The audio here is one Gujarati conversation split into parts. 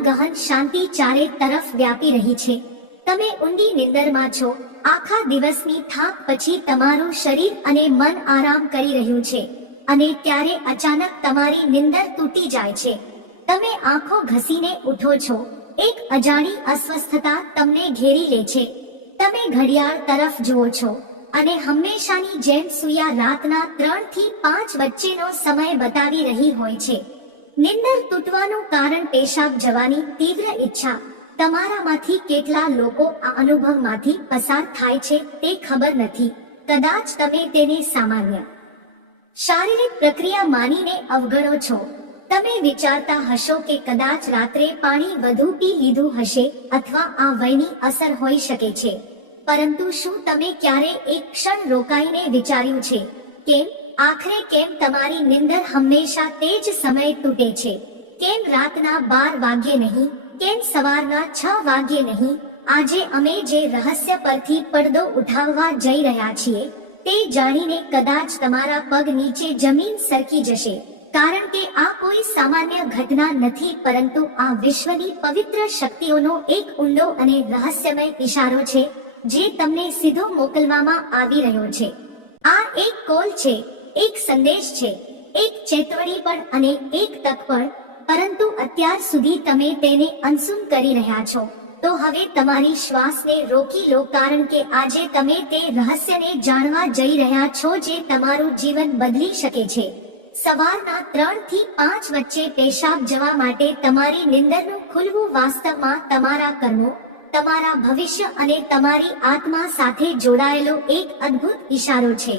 આત્માની ગહન શાંતિ ચારે તરફ વ્યાપી રહી છે તમે ઊંડી નિંદરમાં છો આખા દિવસની થાક પછી તમારું શરીર અને મન આરામ કરી રહ્યું છે અને ત્યારે અચાનક તમારી નિંદર તૂટી જાય છે તમે આંખો ઘસીને ઉઠો છો એક અજાણી અસ્વસ્થતા તમને ઘેરી લે છે તમે ઘડિયાળ તરફ જુઓ છો અને હંમેશાની જેમ સૂયા રાતના ત્રણ થી પાંચ વચ્ચેનો સમય બતાવી રહી હોય છે નિંદર તૂટવાનું કારણ પેશાબ જવાની તીવ્ર ઈચ્છા તમારામાંથી કેટલા લોકો આ અનુભવમાંથી પસાર થાય છે તે ખબર નથી કદાચ તમે તેને સામાન્ય શારીરિક પ્રક્રિયા માનીને અવગણો છો તમે વિચારતા હશો કે કદાચ રાત્રે પાણી વધુ પી લીધું હશે અથવા આ વયની અસર હોઈ શકે છે પરંતુ શું તમે ક્યારે એક ક્ષણ રોકાઈને વિચાર્યું છે કેમ આખરે કેમ તમારી નિંદર હંમેશા તે જ સમયે તૂટે છે કેમ રાતના બાર વાગ્યે નહીં કેમ સવારના છ વાગ્યે નહીં આજે અમે જે રહસ્ય પરથી પડદો ઉઠાવવા જઈ રહ્યા છીએ તે જાણીને કદાચ તમારા પગ નીચે જમીન સરકી જશે કારણ કે આ કોઈ સામાન્ય ઘટના નથી પરંતુ આ વિશ્વની પવિત્ર શક્તિઓનો એક ઊંડો અને રહસ્યમય ઇશારો છે જે તમને સીધો મોકલવામાં આવી રહ્યો છે આ એક કોલ છે એક સંદેશ છે એક ચેતવણી પણ અને એક તક પણ પરંતુ અત્યાર સુધી તમે તેને અનસુન કરી રહ્યા છો તો હવે તમારી શ્વાસને રોકી લો કારણ કે આજે તમે તે રહસ્યને જાણવા જઈ રહ્યા છો જે તમારું જીવન બદલી શકે છે સવારના ત્રણ થી પાંચ વચ્ચે પેશાબ જવા માટે તમારી નિંદરનું ખુલવું વાસ્તવમાં તમારા કર્મો તમારા ભવિષ્ય અને તમારી આત્મા સાથે જોડાયેલો એક અદ્ભુત ઇશારો છે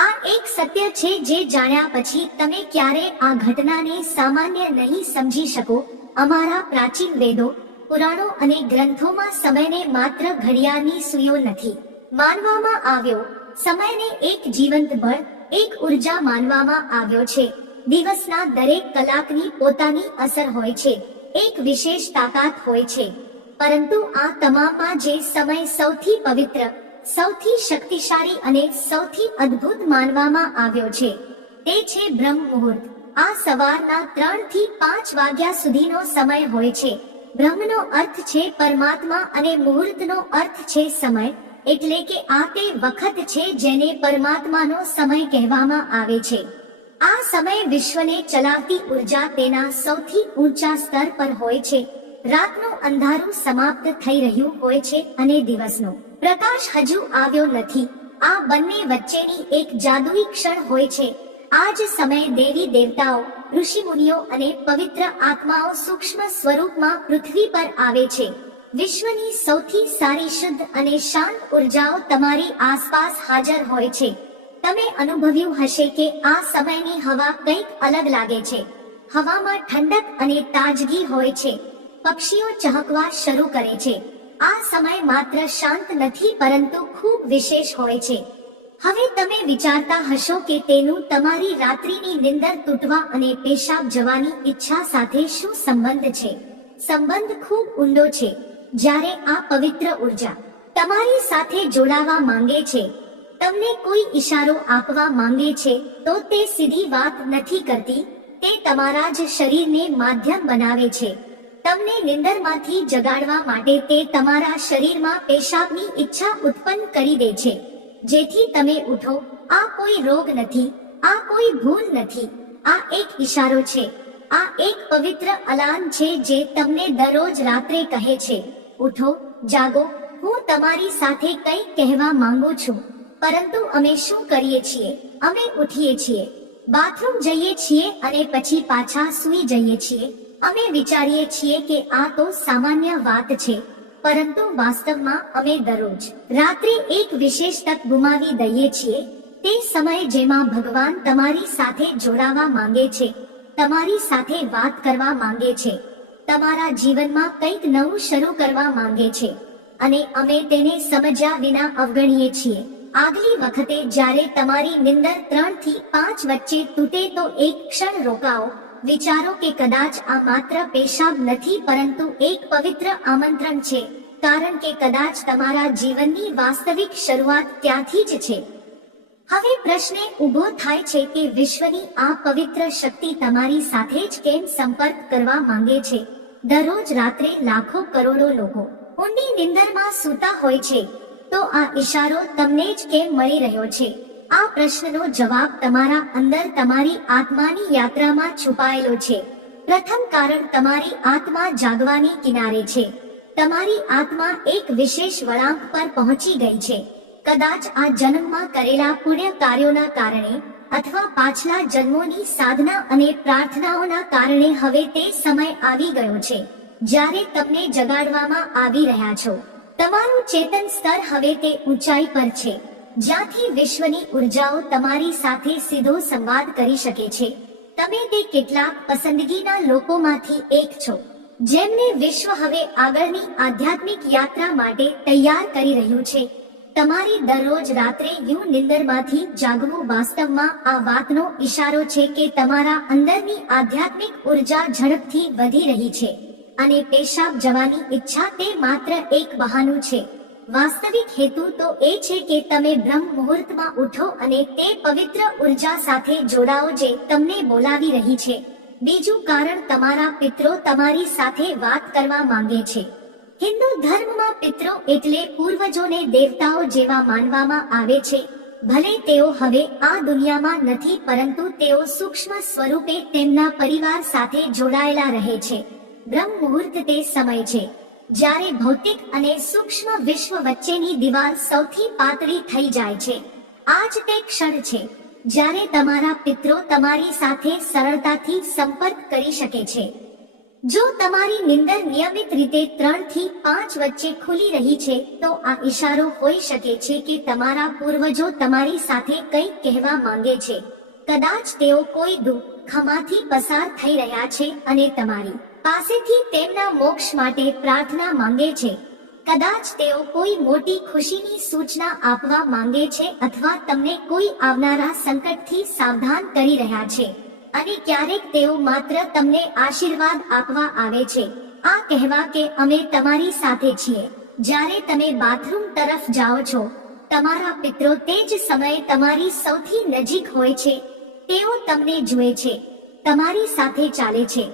આ એક સત્ય છે જે જાણ્યા પછી તમે ક્યારે આ ઘટનાને સામાન્ય નહીં સમજી શકો અમારા પ્રાચીન વેદો પુરાણો અને ગ્રંથોમાં સમયને માત્ર ઘડિયાળની સુયો નથી માનવામાં આવ્યો સમયને એક જીવંત બળ એક ઉર્જા માનવામાં આવ્યો છે દિવસના દરેક કલાકની પોતાની અસર હોય છે એક વિશેષ તાકાત હોય છે પરંતુ આ તમામમાં જે સમય સૌથી પવિત્ર સૌથી શક્તિશાળી અને સૌથી અદ્ભુત માનવામાં આવ્યો છે તે છે બ્રહ્મ મુહૂર્ત આ સવારના ત્રણ થી પાંચ વાગ્યા સુધીનો સમય હોય છે બ્રહ્મનો અર્થ છે પરમાત્મા અને મુહૂર્તનો અર્થ છે સમય એટલે કે આ તે વખત છે જેને પરમાત્માનો સમય કહેવામાં આવે છે આ સમય વિશ્વને ચલાવતી ઉર્જા તેના સૌથી ઊંચા સ્તર પર હોય છે રાતનું અંધારું સમાપ્ત થઈ રહ્યું હોય છે અને દિવસનું પ્રકાશ હજુ આવ્યો નથી આ બંને વચ્ચેની એક જાદુઈ ક્ષણ હોય છે આ જ સમયે દેવી દેવતાઓ ઋષિમુનિઓ અને પવિત્ર આત્માઓ સૂક્ષ્મ સ્વરૂપમાં પૃથ્વી પર આવે છે વિશ્વની સૌથી સારી શુદ્ધ અને શાંત ઉર્જાઓ તમારી આસપાસ હાજર હોય છે તમે અનુભવ્યું હશે કે આ સમયની હવા કંઈક અલગ લાગે છે હવામાં ઠંડક અને તાજગી હોય છે પક્ષીઓ ચહકવા શરૂ કરે છે આ સમય માત્ર શાંત નથી પરંતુ ખૂબ વિશેષ હોય છે હવે તમે વિચારતા હશો કે તેનું તમારી રાત્રિની નિંદર તૂટવા અને પેશાબ જવાની ઈચ્છા સાથે શું સંબંધ છે સંબંધ ખૂબ ઊંડો છે જ્યારે આ પવિત્ર ઉર્જા તમારી સાથે જોડાવા માંગે છે તમને કોઈ ઈશારો આપવા માંગે છે તો તે સીધી વાત નથી કરતી તે તમારા જ શરીરને માધ્યમ બનાવે છે તમને નિંદરમાંથી જગાડવા માટે તે તમારા શરીરમાં પેશાબની ઈચ્છા ઉત્પન્ન કરી દે છે જેથી તમે ઉઠો આ કોઈ રોગ નથી આ કોઈ ભૂલ નથી આ એક ઈશારો છે આ એક પવિત્ર અલાન છે જે તમને દરરોજ રાત્રે કહે છે ઉઠો જાગો હું તમારી સાથે કંઈ કહેવા માંગુ છું પરંતુ અમે શું કરીએ છીએ અમે ઉઠીએ છીએ બાથરૂમ જઈએ છીએ અને પછી પાછા સુઈ જઈએ છીએ અમે વિચારીએ છીએ કે આ તો સામાન્ય વાત છે પરંતુ વાસ્તવમાં અમે દરરોજ રાત્રે એક વિશેષ તક ગુમાવી દઈએ છીએ તે સમય જેમાં ભગવાન તમારી સાથે જોડાવા માંગે છે તમારી સાથે વાત કરવા માંગે છે તમારા જીવનમાં કંઈક નવું શરૂ કરવા માંગે છે અને અમે તેને સમજ્યા વિના અવગણીએ છીએ આગલી વખતે જ્યારે તમારી નિંદર ત્રણ થી પાંચ વચ્ચે તૂટે તો એક ક્ષણ રોકાઓ વિચારો કે કદાચ આ માત્ર પેશાબ નથી પરંતુ એક પવિત્ર આમંત્રણ છે કારણ કે કદાચ તમારા જીવનની વાસ્તવિક શરૂઆત ત્યાંથી જ છે હવે પ્રશ્ન ઊભો થાય છે કે વિશ્વની આ પવિત્ર શક્તિ તમારી સાથે જ કેમ સંપર્ક કરવા માંગે છે દરરોજ રાત્રે લાખો કરોડો લોકો ઊંડી નિંદરમાં સૂતા હોય છે તો આ ઈશારો તમને જ કેમ મળી રહ્યો છે આ પ્રશ્નનો જવાબ તમારા અંદર તમારી આત્માની યાત્રામાં છુપાયેલો છે પ્રથમ કારણ તમારી આત્મા જાગવાની કિનારે છે તમારી આત્મા એક વિશેષ વળાંક પર પહોંચી ગઈ છે કદાચ આ જન્મમાં કરેલા પુણ્ય કાર્યોના કારણે અથવા પાછલા જન્મોની સાધના અને પ્રાર્થનાઓના કારણે હવે તે સમય આવી ગયો છે જ્યારે તમને જગાડવામાં આવી રહ્યા છો તમારું ચેતન સ્તર હવે તે ઊંચાઈ પર છે જ્યાંથી વિશ્વની ઉર્જાઓ તમારી સાથે સીધો સંવાદ કરી શકે છે તમે તે કેટલાક પસંદગીના લોકોમાંથી એક છો જેમને વિશ્વ હવે આગળની આધ્યાત્મિક યાત્રા માટે તૈયાર કરી રહ્યું છે તમારી દરરોજ રાત્રે યુ નિંદરમાંથી જાગવું વાસ્તવમાં આ વાતનો ઈશારો છે કે તમારા અંદરની આધ્યાત્મિક ઉર્જા ઝડપથી વધી રહી છે અને પેશાબ જવાની ઈચ્છા તે માત્ર એક બહાનું છે વાસ્તવિક હેતુ તો એ છે કે તમે બ્રહ્મ મુહૂર્તમાં ઉઠો અને તે પવિત્ર ઉર્જા સાથે જોડાઓ જે તમને બોલાવી રહી છે બીજું કારણ તમારા પિત્રો તમારી સાથે વાત કરવા માંગે છે હિન્દુ ધર્મમાં પિત્રો એટલે પૂર્વજોને દેવતાઓ જેવા માનવામાં આવે છે ભલે તેઓ હવે આ દુનિયામાં નથી પરંતુ તેઓ સૂક્ષ્મ સ્વરૂપે તેમના પરિવાર સાથે જોડાયેલા રહે છે બ્રહ્મ મુહૂર્ત તે સમય છે જ્યારે ભૌતિક અને સૂક્ષ્મ વિશ્વ વચ્ચેની દિવાલ સૌથી પાતળી થઈ જાય છે આજ તે ક્ષણ છે જ્યારે તમારા પિત્રો તમારી સાથે સરળતાથી સંપર્ક કરી શકે છે જો તમારી નિંદર નિયમિત રીતે ત્રણ થી પાંચ વચ્ચે ખુલી રહી છે તો આ ઈશારો હોઈ શકે છે કે તમારા પૂર્વજો તમારી સાથે કંઈ કહેવા માંગે છે કદાચ તેઓ કોઈ દુઃખમાંથી પસાર થઈ રહ્યા છે અને તમારી પાસેથી તેમના મોક્ષ માટે પ્રાર્થના માંગે છે કદાચ તેઓ કોઈ મોટી ખુશીની સૂચના આપવા માંગે છે અથવા તમને કોઈ આવનારા સંકટથી સાવધાન કરી રહ્યા છે અને ક્યારેક તેઓ માત્ર તમને આશીર્વાદ આપવા આવે છે આ કહેવા કે અમે તમારી સાથે છીએ જ્યારે તમે બાથરૂમ તરફ જાઓ છો તમારા પિત્રો તે જ સમયે તમારી સૌથી નજીક હોય છે તેઓ તમને જુએ છે તમારી સાથે ચાલે છે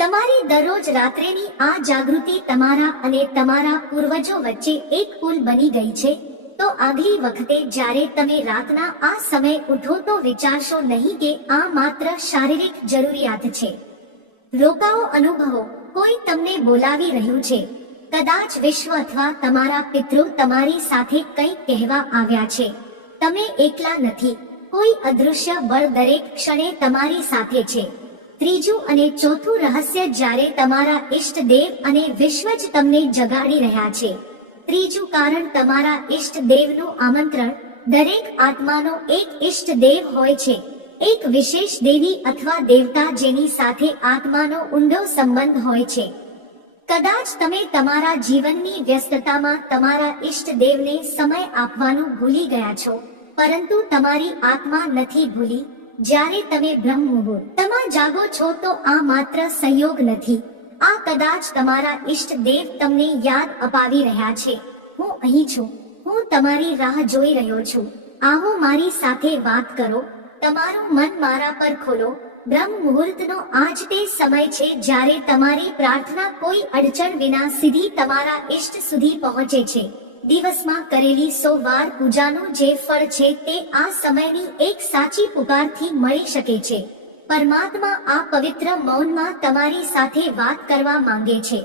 તમારી દરરોજ રાત્રેની આ જાગૃતિ તમારા અને તમારા પૂર્વજો વચ્ચે એક પુલ બની ગઈ છે તો આગલી વખતે જ્યારે તમે રાતના આ સમય ઉઠો તો વિચારશો નહીં કે આ માત્ર શારીરિક જરૂરિયાત છે રોકાઓ અનુભવો કોઈ તમને બોલાવી રહ્યું છે કદાચ વિશ્વ અથવા તમારા પિતૃ તમારી સાથે કંઈક કહેવા આવ્યા છે તમે એકલા નથી કોઈ અદૃશ્ય બળ દરેક ક્ષણે તમારી સાથે છે ત્રીજું અને ચોથું રહસ્ય જ્યારે તમારા ઇષ્ટ દેવ અને વિશ્વ જ તમને જગાડી રહ્યા છે ત્રીજું કારણ તમારા ઇષ્ટ દેવનું આમંત્રણ દરેક આત્માનો એક ઇષ્ટ દેવ હોય છે એક વિશેષ દેવી અથવા દેવતા જેની સાથે આત્માનો ઊંડો સંબંધ હોય છે કદાચ તમે તમારા જીવનની વ્યસ્તતામાં તમારા ઇષ્ટ દેવને સમય આપવાનું ભૂલી ગયા છો પરંતુ તમારી આત્મા નથી ભૂલી જ્યારે તમે બ્રહ્મ મુહૂર્તમાં જાગો છો તો આ માત્ર સંયોગ નથી આ કદાચ તમારા ઈષ્ટ દેવ તમને યાદ અપાવી રહ્યા છે હું અહીં છું હું તમારી રાહ જોઈ રહ્યો છું આવો મારી સાથે વાત કરો તમારું મન મારા પર ખોલો બ્રહ્મ મુહૂર્તનો આજ તે સમય છે જ્યારે તમારી પ્રાર્થના કોઈ અડચણ વિના સીધી તમારા ઈષ્ટ સુધી પહોંચે છે દિવસમાં કરેલી સો વાર પૂજાનું જે ફળ છે તે આ સમયની એક સાચી પુકારથી મળી શકે છે પરમાત્મા આ પવિત્ર મૌનમાં તમારી સાથે વાત કરવા માંગે છે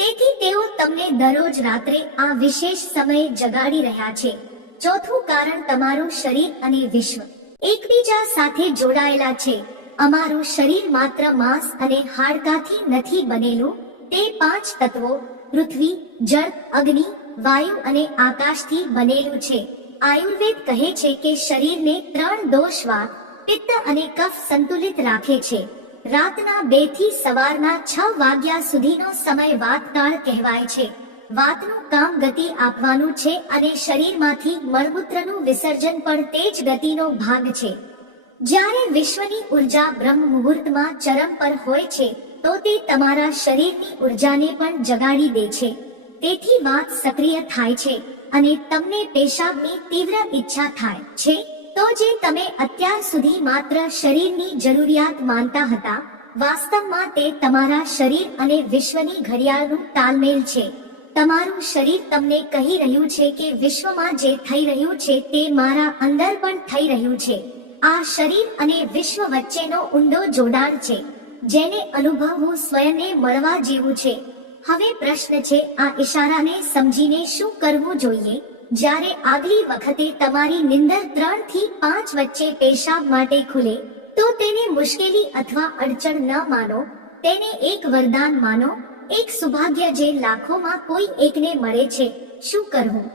તેથી તેઓ તમને દરરોજ રાત્રે આ વિશેષ સમયે જગાડી રહ્યા છે ચોથું કારણ તમારું શરીર અને વિશ્વ એકબીજા સાથે જોડાયેલા છે અમારું શરીર માત્ર માંસ અને હાડકાથી નથી બનેલું તે પાંચ તત્વો પૃથ્વી જળ અગ્નિ વાયુ અને આકાશથી બનેલું છે આયુર્વેદ કહે છે કે શરીરને ત્રણ દોષવા પિત્ત અને કફ સંતુલિત રાખે છે રાતના બે થી સવારના છ વાગ્યા સુધીનો સમય વાતકાળ કહેવાય છે વાતનું કામ ગતિ આપવાનું છે અને શરીરમાંથી મળમૂત્રનું વિસર્જન પણ તે જ ગતિનો ભાગ છે જ્યારે વિશ્વની ઉર્જા બ્રહ્મ મુહૂર્તમાં ચરમ પર હોય છે તો તે તમારા શરીરની ઉર્જાને પણ જગાડી દે છે તેથી વાત સક્રિય થાય છે અને તમને પેશાબની તીવ્ર ઈચ્છા થાય છે તો જે તમે અત્યાર સુધી માત્ર શરીરની જરૂરિયાત માનતા હતા વાસ્તવમાં તે તમારા શરીર અને વિશ્વની ઘડિયાળનું તાલમેલ છે તમારું શરીર તમને કહી રહ્યું છે કે વિશ્વમાં જે થઈ રહ્યું છે તે મારા અંદર પણ થઈ રહ્યું છે આ શરીર અને વિશ્વ વચ્ચેનો ઊંડો જોડાણ છે જેને અનુભવવું સ્વયંને મળવા જેવું છે હવે પ્રશ્ન છે આ ઈશારાને સમજીને શું કરવું જોઈએ જ્યારે આગલી વખતે તમારી નિંદર ત્રણ થી પાંચ વચ્ચે પેશાબ માટે ખુલે તો તેને મુશ્કેલી અથવા અડચણ ન માનો તેને એક વરદાન માનો એક સુભાગ્ય જે લાખોમાં કોઈ એકને મળે છે શું કરવું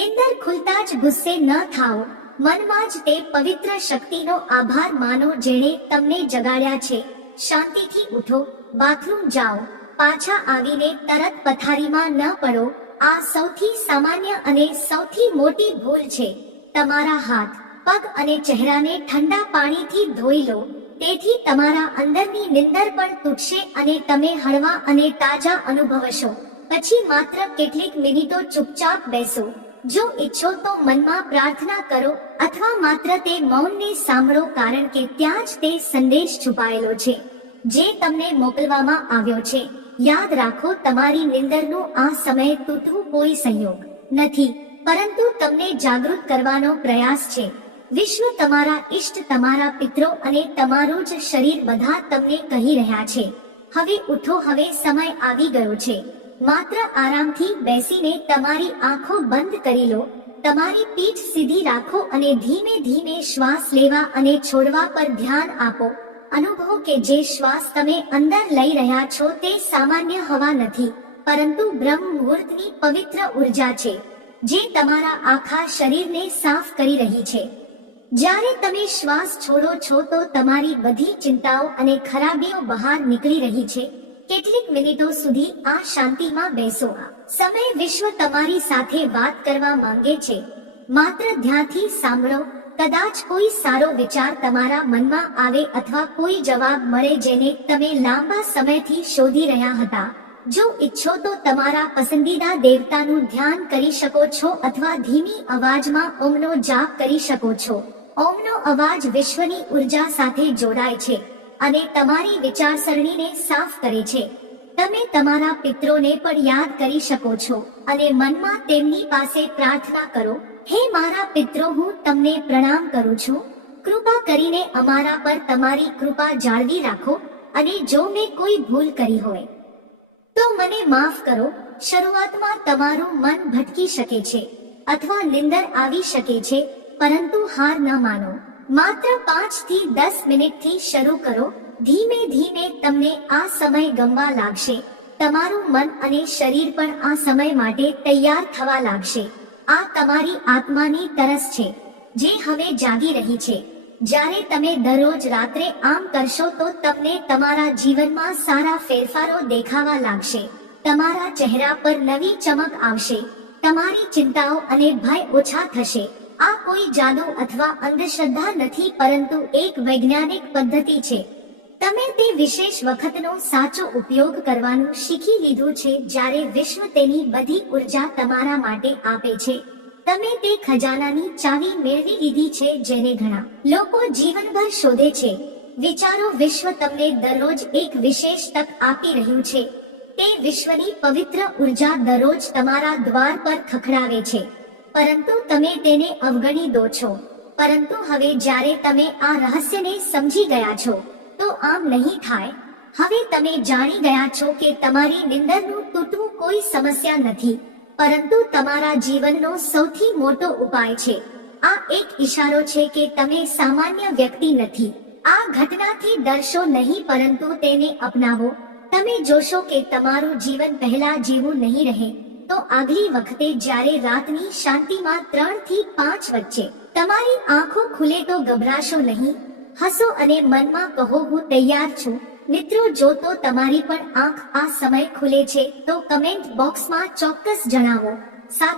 નિંદર ખુલતા જ ગુસ્સે ન થાઓ મનમાં જ તે પવિત્ર શક્તિનો આભાર માનો જેણે તમને જગાડ્યા છે શાંતિથી ઉઠો બાથરૂમ જાઓ પાછા આવીને તરત પથારીમાં ન પડો આ સૌથી સામાન્ય અને સૌથી મોટી ભૂલ છે તમારા હાથ પગ અને ચહેરાને ઠંડા પાણીથી ધોઈ લો તેથી તમારા અંદરની નિંદર પણ તૂટશે અને તમે હળવા અને તાજા અનુભવશો પછી માત્ર કેટલીક મિનિટો ચૂપચાપ બેસો જો ઈચ્છો તો મનમાં પ્રાર્થના કરો અથવા માત્ર તે મૌનને સાંભળો કારણ કે ત્યાં જ તે સંદેશ છુપાયેલો છે જે તમને મોકલવામાં આવ્યો છે યાદ રાખો તમારી નિંદરનો આ સમય તૂટવું કોઈ સંયોગ નથી પરંતુ તમને જાગૃત કરવાનો પ્રયાસ છે વિશ્વ તમારા ઇષ્ટ તમારા પિત્રો અને તમારું જ શરીર બધા તમને કહી રહ્યા છે હવે ઉઠો હવે સમય આવી ગયો છે માત્ર આરામથી બેસીને તમારી આંખો બંધ કરી લો તમારી પીઠ સીધી રાખો અને ધીમે ધીમે શ્વાસ લેવા અને છોડવા પર ધ્યાન આપો અનુભવો કે જે શ્વાસ તમે અંદર લઈ રહ્યા છો તે સામાન્ય હવા નથી પરંતુ બ્રહ્મ મુહૂર્તની પવિત્ર ઉર્જા છે જે તમારા આખા શરીરને સાફ કરી રહી છે જ્યારે તમે શ્વાસ છોડો છો તો તમારી બધી ચિંતાઓ અને ખરાબીઓ બહાર નીકળી રહી છે કેટલીક મિનિટો સુધી આ શાંતિમાં બેસો સમય વિશ્વ તમારી સાથે વાત કરવા માંગે છે માત્ર ધ્યાનથી સાંભળો કદાચ કોઈ સારો વિચાર તમારા મનમાં આવે અથવા કોઈ જવાબ મળે જેને તમે લાંબા સમયથી શોધી રહ્યા હતા જો ઈચ્છો તો તમારા પસંદીદા દેવતાનું ધ્યાન કરી શકો છો અથવા ધીમી અવાજમાં ઓમનો જાપ કરી શકો છો ઓમનો અવાજ વિશ્વની ઉર્જા સાથે જોડાય છે અને તમારી વિચારસરણીને સાફ કરે છે તમે તમારા પિત્રોને પણ યાદ કરી શકો છો અને મનમાં તેમની પાસે પ્રાર્થના કરો હે મારા પિત્રો હું તમને પ્રણામ કરું છું કૃપા કરીને અમારા પર તમારી કૃપા જાળવી રાખો અને જો મેં કોઈ ભૂલ કરી હોય તો મને માફ કરો શરૂઆતમાં તમારું મન ભટકી શકે છે અથવા નિંદર આવી શકે છે પરંતુ હાર ન માનો માત્ર પાંચ થી દસ મિનિટથી શરૂ કરો ધીમે ધીમે તમને આ સમય ગમવા લાગશે તમારું મન અને શરીર પણ આ સમય માટે તૈયાર થવા લાગશે આ તમારી આત્માની તરસ છે જે હવે જાગી રહી છે જ્યારે તમે દરરોજ રાત્રે આમ કરશો તો તમને તમારા જીવનમાં સારા ફેરફારો દેખાવા લાગશે તમારા ચહેરા પર નવી ચમક આવશે તમારી ચિંતાઓ અને ભય ઓછા થશે આ કોઈ જાદુ અથવા અંધશ્રદ્ધા નથી પરંતુ એક વૈજ્ઞાનિક પદ્ધતિ છે તમે તે વિશેષ વખતનો સાચો ઉપયોગ કરવાનું શીખી લીધું છે જ્યારે વિશ્વ તેની બધી ઉર્જા તમારા માટે આપે છે તમે તે ખજાનાની ચાવી મેળવી લીધી છે જેને ઘણા લોકો જીવનભર શોધે છે વિચારો વિશ્વ તમને દરરોજ એક વિશેષ તક આપી રહ્યું છે તે વિશ્વની પવિત્ર ઉર્જા દરરોજ તમારા દ્વાર પર ખખડાવે છે પરંતુ તમે તેને અવગણી દો છો પરંતુ હવે જ્યારે તમે આ રહસ્યને સમજી ગયા છો તો આમ નહીં થાય હવે તમે જાણી ગયા છો કે તમારી નિંદરનું તૂટવું કોઈ સમસ્યા નથી પરંતુ તમારા જીવનનો સૌથી મોટો ઉપાય છે આ એક ઈશારો છે કે તમે સામાન્ય વ્યક્તિ નથી આ ઘટનાથી ડરશો નહીં પરંતુ તેને અપનાવો તમે જોશો કે તમારું જીવન પહેલા જેવું નહીં રહે તો આગલી વખતે જ્યારે રાતની શાંતિમાં ત્રણ થી પાંચ વચ્ચે તમારી આંખો ખુલે તો ગભરાશો નહીં હસો અને મનમાં કહો હું તૈયાર છું મિત્રો જો તો તમારી પણ આંખ આ સમય ખુલે છે તો કમેન્ટ બોક્સમાં ચોક્કસ જણાવો સાથે